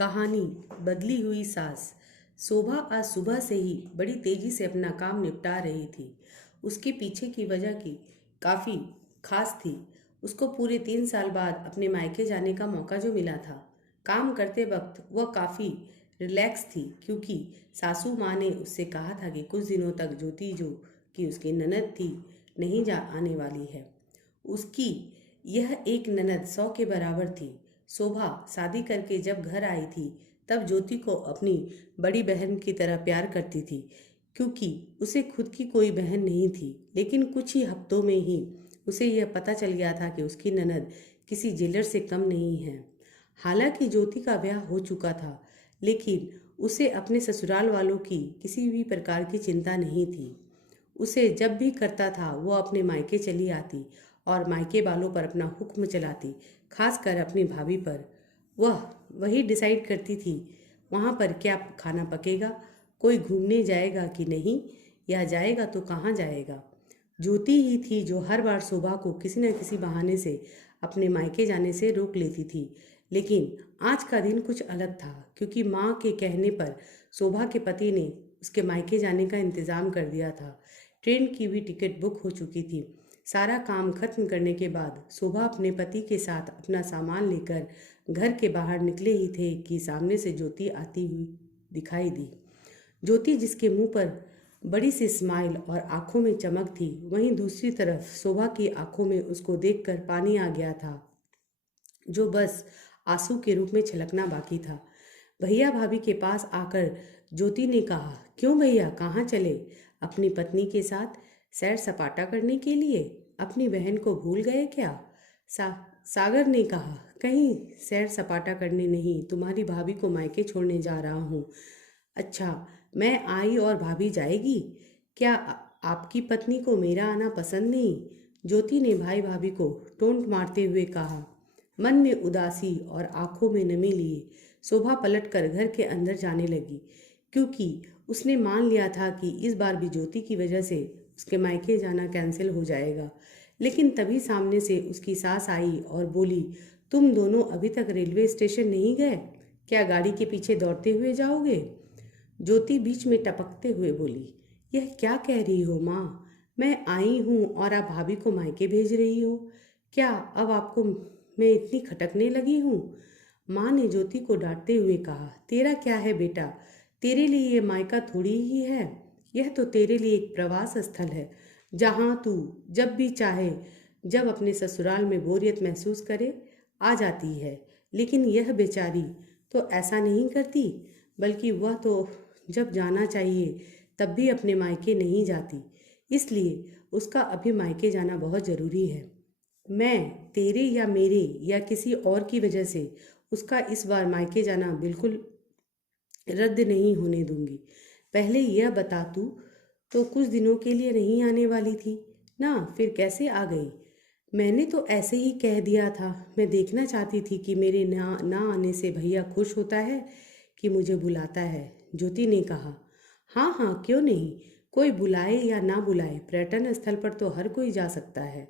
कहानी बदली हुई सास। शोभा आज सुबह से ही बड़ी तेजी से अपना काम निपटा रही थी। उसके पीछे की वजह की काफी खास थी। उसको पूरे 3 साल बाद अपने मायके जाने का मौका जो मिला था। काम करते वक्त वह काफी रिलैक्स थी क्योंकि सासू माँ ने उससे कहा था कि कुछ दिनों तक ज्योति जो कि उसकी ननद थी नहीं जा आने वाली है। उसकी यह एक ननद 100 के बराबर थी। शोभा शादी करके जब घर आई थी तब ज्योति को अपनी बड़ी बहन की तरह प्यार करती थी क्योंकि उसे खुद की कोई बहन नहीं थी। लेकिन कुछ ही हफ्तों में ही उसे यह पता चल गया था कि उसकी ननद किसी जेलर से कम नहीं है। हालांकि ज्योति का ब्याह हो चुका था, लेकिन उसे अपने ससुराल वालों की किसी भी प्रकार की चिंता नहीं थी। उसे जब भी करता था वो अपने मायके चली आती और मायके वालों पर अपना हुक्म चलाती, खासकर अपनी भाभी पर। वह वही डिसाइड करती थी वहाँ पर क्या खाना पकेगा, कोई घूमने जाएगा कि नहीं, या जाएगा तो कहाँ जाएगा। ज्योति ही थी जो हर बार शोभा को किसी न किसी बहाने से अपने मायके जाने से रोक लेती थी। लेकिन आज का दिन कुछ अलग था क्योंकि माँ के कहने पर शोभा के पति ने उसके मायके जाने का इंतज़ाम कर दिया था। ट्रेन की भी टिकट बुक हो चुकी थी। सारा काम खत्म करने के बाद शोभा अपने पति के साथ अपना सामान लेकर घर के बाहर निकले ही थे कि सामने से ज्योति आती हुई दिखाई दी। ज्योति जिसके मुंह पर बड़ी सी स्माइल और आंखों में चमक थी, वहीं दूसरी तरफ शोभा की आंखों में उसको देखकर पानी आ गया था जो बस आंसू के रूप में छलकना बाकी था। भैया भाभी के पास आकर ज्योति ने कहा, क्यों भैया, कहाँ चले? अपनी पत्नी के साथ सैर सपाटा करने के लिए? अपनी बहन को भूल गए क्या? सागर ने कहा, कहीं सैर सपाटा करने नहीं, तुम्हारी भाभी को मायके छोड़ने जा रहा हूँ। अच्छा, मैं आई और भाभी जाएगी? क्या आपकी पत्नी को मेरा आना पसंद नहीं? ज्योति ने भाई भाभी को टोंट मारते हुए कहा। मन में उदासी और आंखों में नमी लिए शोभा पलटकर घर के अंदर जाने लगी क्योंकि उसने मान लिया था कि इस बार भी ज्योति की वजह से उसके मायके जाना कैंसिल हो जाएगा। लेकिन तभी सामने से उसकी सास आई और बोली, तुम दोनों अभी तक रेलवे स्टेशन नहीं गए? क्या गाड़ी के पीछे दौड़ते हुए जाओगे? ज्योति बीच में टपकते हुए बोली, यह क्या कह रही हो माँ? मैं आई हूँ और आप भाभी को मायके भेज रही हो? क्या अब आपको मैं इतनी खटकने लगी हूँ? माँ ने ज्योति को डांटते हुए कहा, तेरा क्या है बेटा, तेरे लिए ये मायका थोड़ी ही है। यह तो तेरे लिए एक प्रवास स्थल है जहाँ तू जब भी चाहे, जब अपने ससुराल में बोरियत महसूस करे, आ जाती है। लेकिन यह बेचारी तो ऐसा नहीं करती, बल्कि वह तो जब जाना चाहिए तब भी अपने मायके नहीं जाती। इसलिए उसका अभी मायके जाना बहुत ज़रूरी है। मैं तेरे या मेरे या किसी और की वजह से उसका इस बार मायके जाना बिल्कुल रद्द नहीं होने दूंगी। पहले यह बता, तू तो कुछ दिनों के लिए नहीं आने वाली थी ना, फिर कैसे आ गई? मैंने तो ऐसे ही कह दिया था। मैं देखना चाहती थी कि मेरे ना आने से भैया खुश होता है कि मुझे बुलाता है, ज्योति ने कहा। हाँ हाँ, क्यों नहीं, कोई बुलाए या ना बुलाए, पर्यटन स्थल पर तो हर कोई जा सकता है।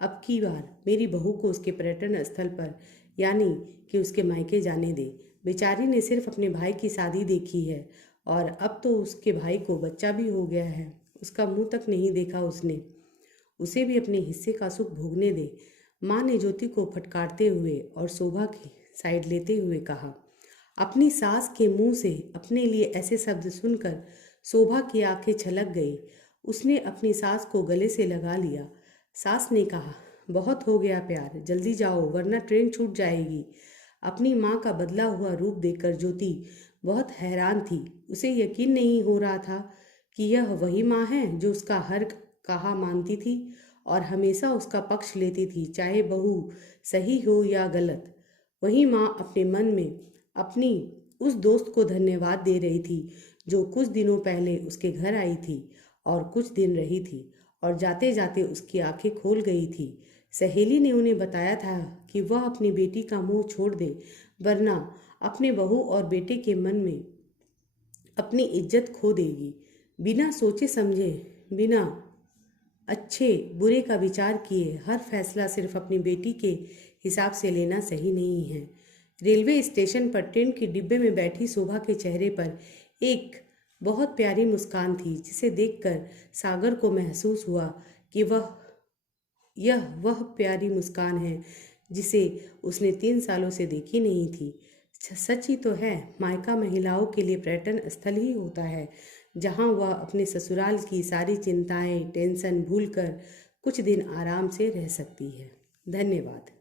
अब की बार मेरी बहू को उसके पर्यटन स्थल पर, यानी कि उसके मायके जाने दे। बेचारी ने सिर्फ अपने भाई की शादी देखी है और अब तो उसके भाई को बच्चा भी हो गया है। उसका मुंह तक नहीं देखा उसने। उसे भी अपने हिस्से का सुख भोगने दे। माँ ने ज्योति को फटकारते हुए और शोभा की साइड लेते हुए कहा। अपनी सास के मुंह से अपने लिए ऐसे शब्द सुनकर शोभा की आंखें छलक गई। उसने अपनी सास को गले से लगा लिया। सास ने कहा, बहुत हो गया प्यार, जल्दी जाओ वरना ट्रेन छूट जाएगी। अपनी माँ का बदला हुआ रूप देखकर ज्योति बहुत हैरान थी। उसे यकीन नहीं हो रहा था कि यह वही माँ है जो उसका हर कहा मानती थी और हमेशा उसका पक्ष लेती थी, चाहे बहू सही हो या गलत। वही माँ अपने मन में अपनी उस दोस्त को धन्यवाद दे रही थी जो कुछ दिनों पहले उसके घर आई थी और कुछ दिन रही थी और जाते जाते उसकी आंखें खोल गई थी। सहेली ने उन्हें बताया था कि वह अपनी बेटी का मुंह छोड़ दे, वरना अपने बहू और बेटे के मन में अपनी इज्जत खो देगी। बिना सोचे समझे, बिना अच्छे बुरे का विचार किए हर फैसला सिर्फ अपनी बेटी के हिसाब से लेना सही नहीं है। रेलवे स्टेशन पर ट्रेन के डिब्बे में बैठी शोभा के चेहरे पर एक बहुत प्यारी मुस्कान थी, जिसे देखकर सागर को महसूस हुआ कि वह प्यारी मुस्कान है जिसे उसने 3 सालों से देखी नहीं थी। सच ही तो है, मायका महिलाओं के लिए पर्यटन स्थल ही होता है जहां वह अपने ससुराल की सारी चिंताएं टेंशन भूलकर कुछ दिन आराम से रह सकती है। धन्यवाद।